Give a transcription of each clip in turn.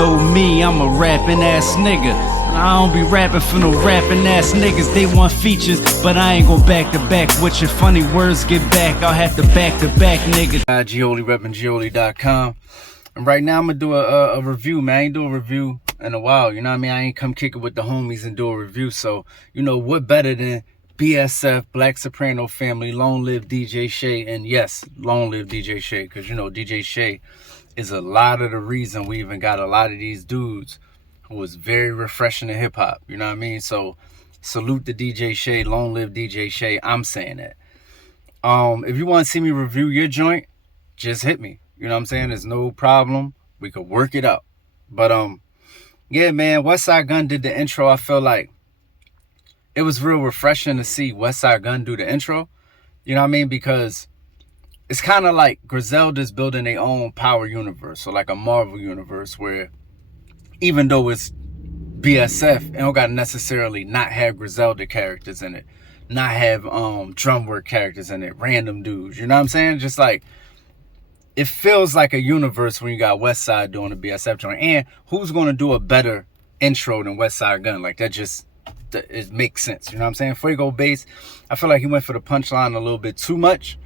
know me, I'm a rapping ass nigga. I don't be rapping for no rapping ass niggas. They want features, but I ain't gon' back to back with your funny words. Get back, I'll have to back niggas. Gioli reppin' Gioli.com. And right now I'm gonna do a review, man. I ain't do a review in a while, you know what I mean? I ain't come kick it with the homies and do a review. So, you know, what better than BSF, Black Soprano Family, Long Live DJ Shay, and yes, Long Live DJ Shay, because, you know, DJ Shay is a lot of the reason we even got a lot of these dudes who was very refreshing in hip-hop, you know what I mean? So, salute the DJ Shay, Long Live DJ Shay, I'm saying that. If you want to see me review your joint, just hit me, you know what I'm saying? There's no problem, we could work it out. But, yeah, man, Westside Gunn did the intro. I feel like it was real refreshing to see Westside Gunn do the intro. You know what I mean? Because it's kind of like Griselda's building their own power universe, or like a Marvel universe, where even though it's BSF, it don't got to necessarily not have Griselda characters in it, not have drum work characters in it, random dudes. You know what I'm saying? Just like, it feels like a universe when you got Westside doing the BSF joint. And who's going to do a better intro than Westside Gunn? Like, that just, it makes sense. You know what I'm saying? Fuego Bass, I feel like he went for the punchline a little bit too much.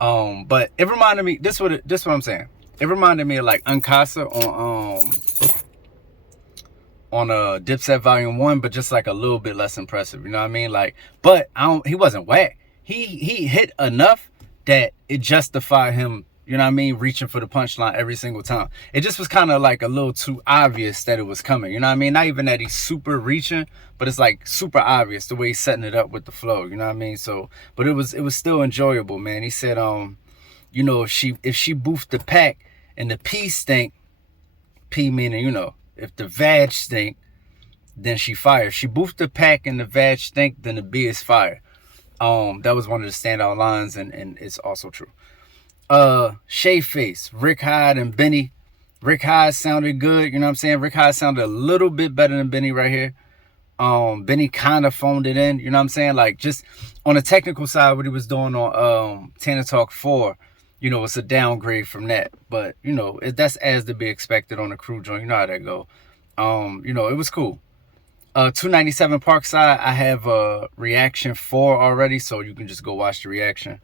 But it reminded me, this what I'm saying. It reminded me of like Uncasa on Dipset Volume 1, but just like a little bit less impressive. You know what I mean? Like, but he wasn't whack. He hit enough that it justified him, you know what I mean, reaching for the punchline every single time. It just was kind of like a little too obvious that it was coming. You know what I mean? Not even that he's super reaching, but it's like super obvious the way he's setting it up with the flow. You know what I mean? So, but it was still enjoyable, man. He said, you know, if she boofed the pack and the P stink, P meaning, you know, if the vag stink, then she fire. If she boofed the pack and the vag stink, then the B is fire. That was one of the standout lines, and it's also true. Shay Face, Rick Hyde and Benny. Rick Hyde sounded good, you know what I'm saying? Rick Hyde sounded a little bit better than Benny right here. Benny kind of phoned it in, you know what I'm saying? Like, just on the technical side, what he was doing on Tana Talk 4, you know, it's a downgrade from that. But, you know, that's as to be expected on a crew joint. You know how that go. You know, it was cool. 297 Parkside, I have reaction 4 already, so you can just go watch the reaction.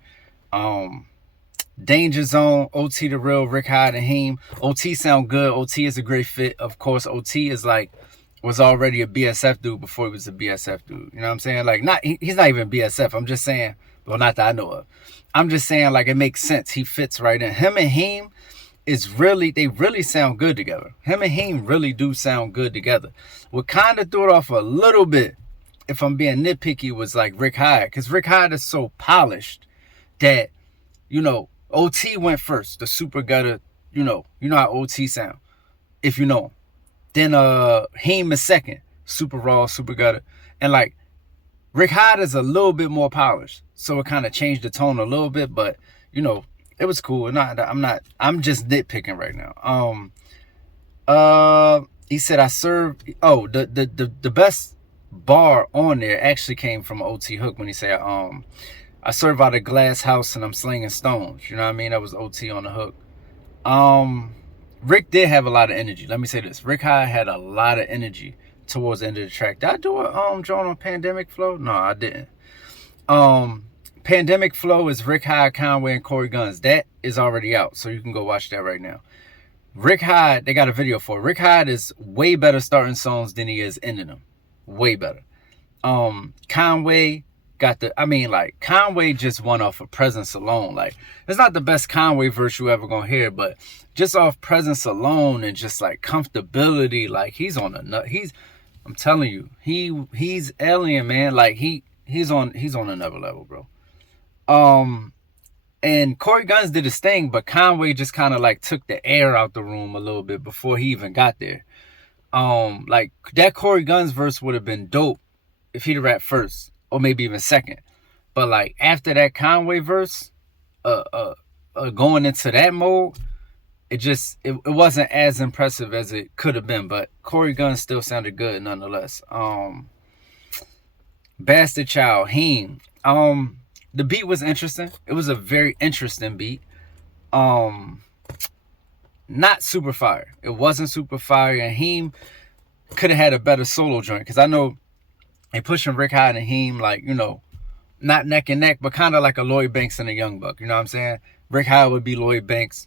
Danger Zone, OT the Real, Rick Hyde and Heem. OT sound good. OT is a great fit. Of course, OT is like, was already a BSF dude before he was a BSF dude. You know what I'm saying? Like, he's not even BSF. I'm just saying, well, not that I know of. I'm just saying, like, it makes sense. He fits right in. Him and Heem they really sound good together. Him and Heem really do sound good together. What kind of threw it off a little bit, if I'm being nitpicky, was like Rick Hyde. Because Rick Hyde is so polished that, you know, OT went first, the super gutter, you know how OT sound, if you know him. Then Heem is second, super raw, super gutter. And like, Rick Hyde is a little bit more polished, so it kind of changed the tone a little bit, but, you know, it was cool. I'm just nitpicking right now. He said, the best bar on there actually came from OT Hook when he said, I serve out a glass house and I'm slinging stones. You know what I mean? That was OT on the hook. Rick did have a lot of energy. Let me say this. Rick Hyde had a lot of energy towards the end of the track. Did I do a joint on Pandemic Flow? No, I didn't. Pandemic Flow is Rick Hyde, Conway, and Corey Guns. That is already out, so you can go watch that right now. Rick Hyde, they got a video for it. Rick Hyde is way better starting songs than he is ending them. Way better. Conway Conway just won off of presence alone. Like, it's not the best Conway verse you ever gonna hear, but just off presence alone and just like comfortability, like he's on I'm telling you, he's alien, man. Like he's on another level, bro. And Corey Guns did his thing, but Conway just kind of like took the air out the room a little bit before he even got there. Like that Corey Guns verse would have been dope if he'd rapped first, or maybe even second. But like after that Conway verse, going into that mode, it wasn't as impressive as it could have been. But Corey Guns still sounded good nonetheless. Bastard Child, Heem. The beat was interesting. It was a very interesting beat. not super fire. It wasn't super fire, and Heem could have had a better solo joint, because I know they pushing Rick Hyde and Heem, like, you know, not neck and neck, but kind of like a Lloyd Banks and a Young Buck. You know what I'm saying? Rick Hyde would be Lloyd Banks,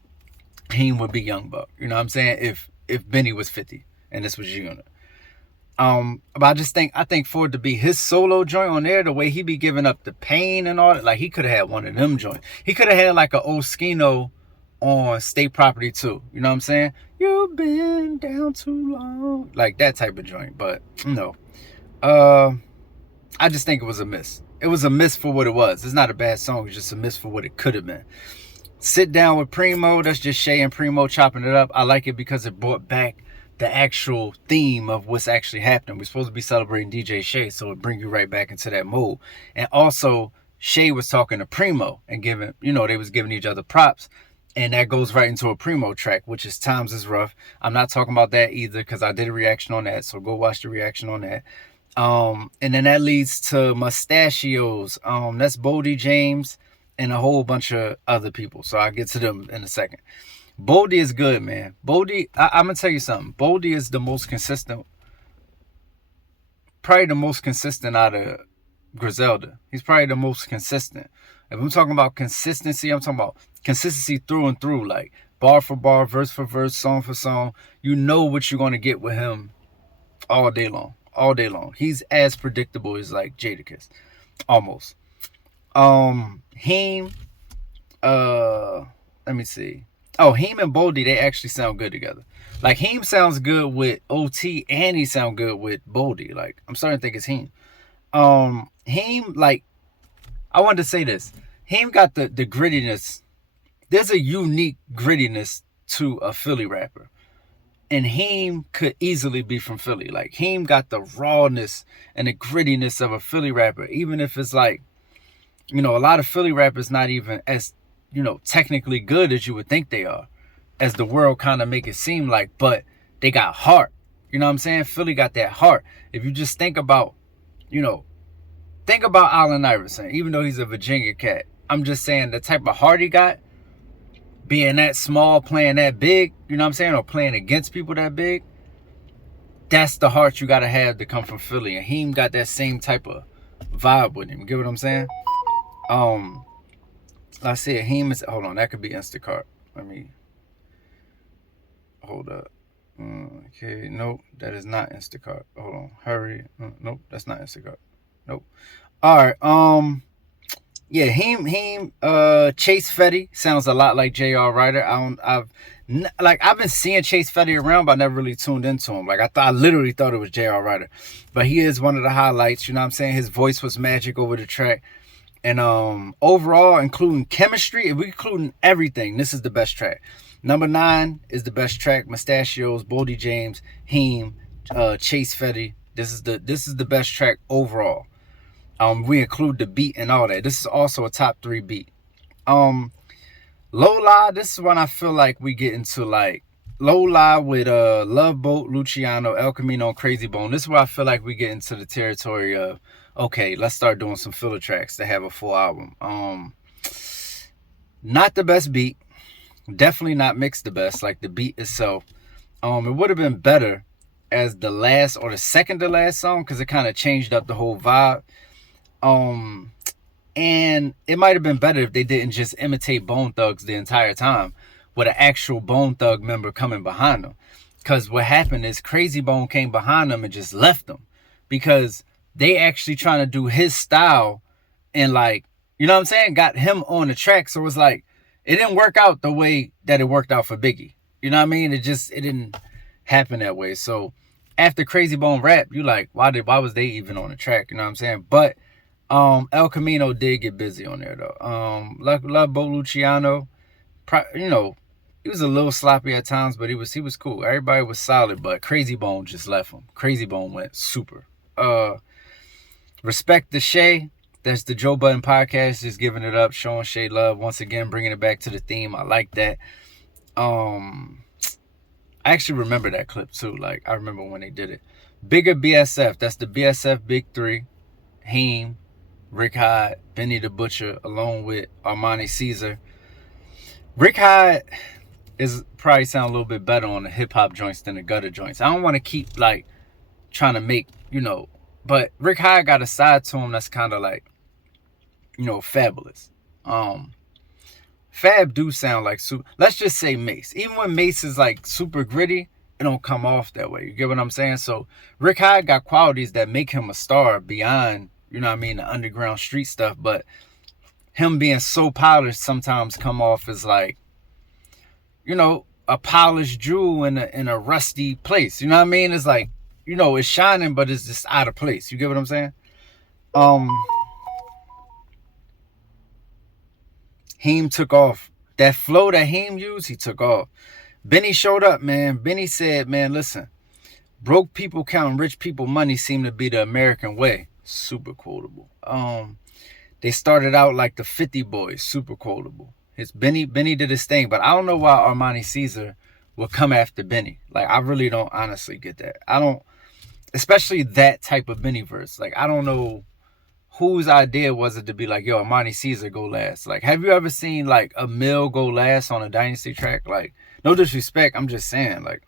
Heem would be Young Buck. You know what I'm saying? If Benny was 50 and this was G-Unit. But I think for it to be his solo joint on there, the way he be giving up the pain and all that, like, he could have had one of them joints. He could have had like a Oskino on State Property too. You know what I'm saying? You've been down too long, like that type of joint. But no, I just think it was a miss. It was a miss for what it was. It's not a bad song. It's just a miss for what it could have been. Sit Down with Primo. That's just Shay and Primo chopping it up. I like it because it brought back the actual theme of what's actually happening. We're supposed to be celebrating DJ Shay, so it brings you right back into that mode. And also, Shay was talking to Primo and giving, you know, they was giving each other props. And that goes right into a Primo track, which is Times is Rough. I'm not talking about that either because I did a reaction on that. So go watch the reaction on that. And then that leads to Mustachios. That's Boldy James and a whole bunch of other people. So I'll get to them in a second. Boldy is good, man. Boldy, I'm going to tell you something. Boldy is the most consistent, probably the most consistent out of Griselda. He's probably the most consistent. If I'm talking about consistency, I'm talking about consistency through and through. Like bar for bar, verse for verse, song for song. You know what you're going to get with him all day long. All day long. He's as predictable as like Jadakiss. Almost. Heem, let me see. Oh, Heem and Boldy, they actually sound good together. Like, Heem sounds good with OT, and he sound good with Boldy. Like, I'm starting to think it's Heem. Heem, like, I wanted to say this. Heem got the grittiness. There's a unique grittiness to a Philly rapper. And Heem could easily be from Philly. Like, Heem got the rawness and the grittiness of a Philly rapper. Even if it's like, you know, a lot of Philly rappers not even as, you know, technically good as you would think they are, as the world kind of make it seem like, but they got heart. You know what I'm saying? Philly got that heart. If you just think about, you know, think about Allen Iverson, even though he's a Virginia cat. I'm just saying the type of heart he got, being that small, playing that big, you know what I'm saying, or playing against people that big, that's the heart you got to have to come from Philly. And Heem got that same type of vibe with him. Get what I'm saying? I see Heem is, hold on, that could be Instacart. Let me, hold up. Okay, nope, that is not Instacart. Hold on, hurry. Nope, that's not Instacart. Nope. All right, yeah, Heem, Chase Fetty sounds a lot like J.R. Ryder. I've been seeing Chase Fetty around, but I never really tuned into him. Like, I literally thought it was J.R. Ryder. But he is one of the highlights, you know what I'm saying? His voice was magic over the track. And overall, including chemistry, if we're including everything, this is the best track. Number 9 is the best track. Mustachios, Boldy James, Heem, Chase Fetty. This is the best track overall. We include the beat and all that. This is also a top 3 beat. Lola, this is when I feel like we get into like Lola with Love Boat, Luciano, El Camino, and Crazy Bone. This is where I feel like we get into the territory of, okay, let's start doing some filler tracks to have a full album. Not the best beat. Definitely not mixed the best, like the beat itself. It would have been better as the last or the second to last song, because it kind of changed up the whole vibe. And it might have been better if they didn't just imitate Bone Thugs the entire time with an actual Bone Thug member coming behind them. Because what happened is Crazy Bone came behind them and just left them, because they actually trying to do his style and, like, you know what I'm saying, got him on the track. So it was like, it didn't work out the way that it worked out for Biggie. You know what I mean? It didn't happen that way. So after Crazy Bone rap, you like, why was they even on the track? You know what I'm saying? But El Camino did get busy on there though. Love Bo Luciano, you know, he was a little sloppy at times, but he was cool. Everybody was solid, but Crazy Bone just left him. Crazy Bone went super. Respect to Shay. That's the Joe Budden podcast, just giving it up, showing Shay love once again, bringing it back to the theme. I like that. I actually remember that clip too. Like, I remember when they did it. Bigger BSF. That's the BSF Big 3. Heem, Rick Hyde, Benny the Butcher, along with Armani Caesar. Rick Hyde, is probably sound a little bit better on the hip hop joints than the gutter joints. I don't want to keep like trying to make, you know, but Rick Hyde got a side to him that's kind of like, you know, fabulous. Fab do sound like let's just say Mace. Even when Mace is like super gritty, it don't come off that way. You get what I'm saying? So Rick Hyde got qualities that make him a star beyond, you know what I mean, the underground street stuff. But him being so polished sometimes come off as like, you know, a polished jewel in a rusty place. You know what I mean? It's like, you know, it's shining, but it's just out of place. You get what I'm saying? Heem took off. That flow that Heem used, he took off. Benny showed up, man. Benny said, man, listen, broke people counting rich people money seem to be the American way. Super quotable. They started out like the 50 Boys. Super quotable. Benny did his thing, but I don't know why Armani Caesar will come after Benny. Like, I really don't honestly get that. I don't, especially that type of Benny verse. Like, I don't know whose idea was it to be like, yo, Armani Caesar go last. Like, have you ever seen like a Mill go last on a Dynasty track? Like, no disrespect, I'm just saying, like,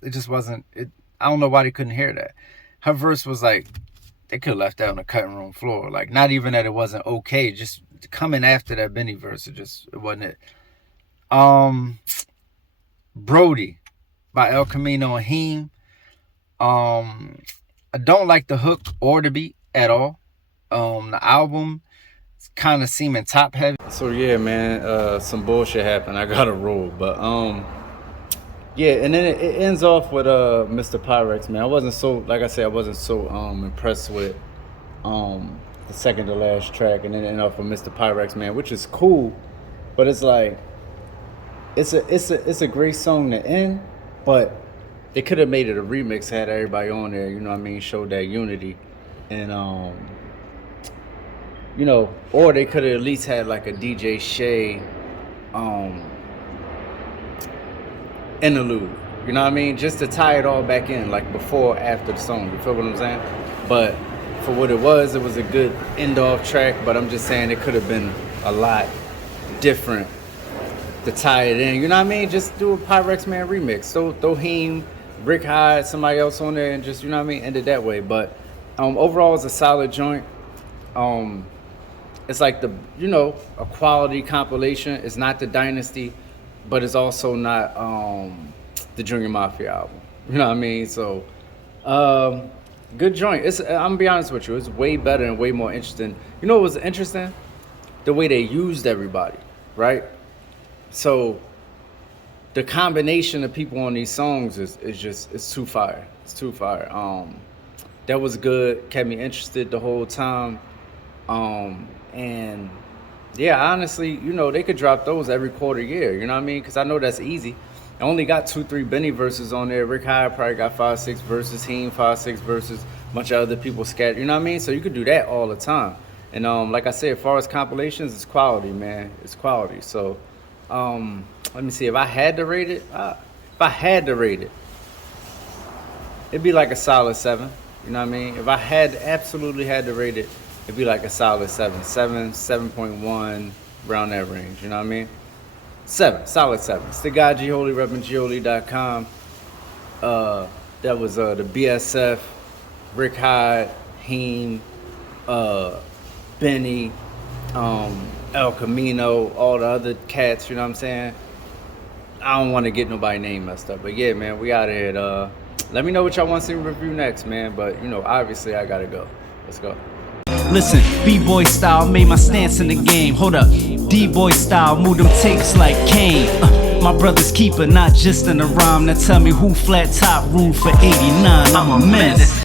it just wasn't it. I don't know why they couldn't hear that. Her verse was like, they could have left that on the cutting room floor. Like, not even that it wasn't okay, just coming after that Benny verse, it wasn't it. Brody by El Camino and Heem. I don't like the hook or the beat at all. The album is kind of seeming top heavy. So yeah, man, some bullshit happened. I gotta roll, but yeah, and then it ends off with Mr. Pyrex, man. I wasn't so, like I said, I wasn't so impressed with the second to last track, and then it ended off with Mr. Pyrex, man, which is cool, but it's like it's a great song to end, but they could have made it a remix, had everybody on there, you know what I mean, showed that unity, and you know, or they could have at least had like a DJ Shay interlude, you know what I mean, just to tie it all back in, like before or after the song, you feel what I'm saying? But for what it was a good end-off track, but I'm just saying it could have been a lot different to tie it in, you know what I mean? Just do a Pyrex Man remix, throw Heem, Rick Hyde, somebody else on there, and just, you know what I mean, end it that way. But overall, it's a solid joint. It's like the, you know, a quality compilation. It's not the Dynasty, but it's also not the Junior Mafia album. You know what I mean? So, good joint. I'm gonna be honest with you, it's way better and way more interesting. You know what was interesting? The way they used everybody, right? So, the combination of people on these songs is it's too fire. It's too fire. That was good. Kept me interested the whole time. And yeah, honestly, you know, they could drop those every quarter year, you know what I mean? Because I know that's easy. I only got 2-3 Benny verses on there. Rick Hyde probably got 5-6 verses. Heem 5-6 verses. A bunch of other people scattered, you know what I mean? So you could do that all the time. And like I said, as far as compilations, it's quality, man. It's quality. So let me see. If I had to rate it, it'd be like a solid 7. You know what I mean? If I absolutely had to rate it, it'd be like a solid 7, 7.1, around that range. You know what I mean? 7, solid 7. It's the guy G Holy, repping Gholy.com. That was the BSF, Rick Hyde, Heem, Benny, El Camino, all the other cats. You know what I'm saying? I don't want to get nobody's name messed up, but yeah, man, we out of here. Let me know what y'all want to see me review next, man. But you know, obviously, I gotta go. Let's go. Listen, B-boy style made my stance in the game. Hold up, D-boy style move them takes like Kane. My brother's keeper, not just in a rhyme. Now tell me who flat top ruled for 89. I'm a menace.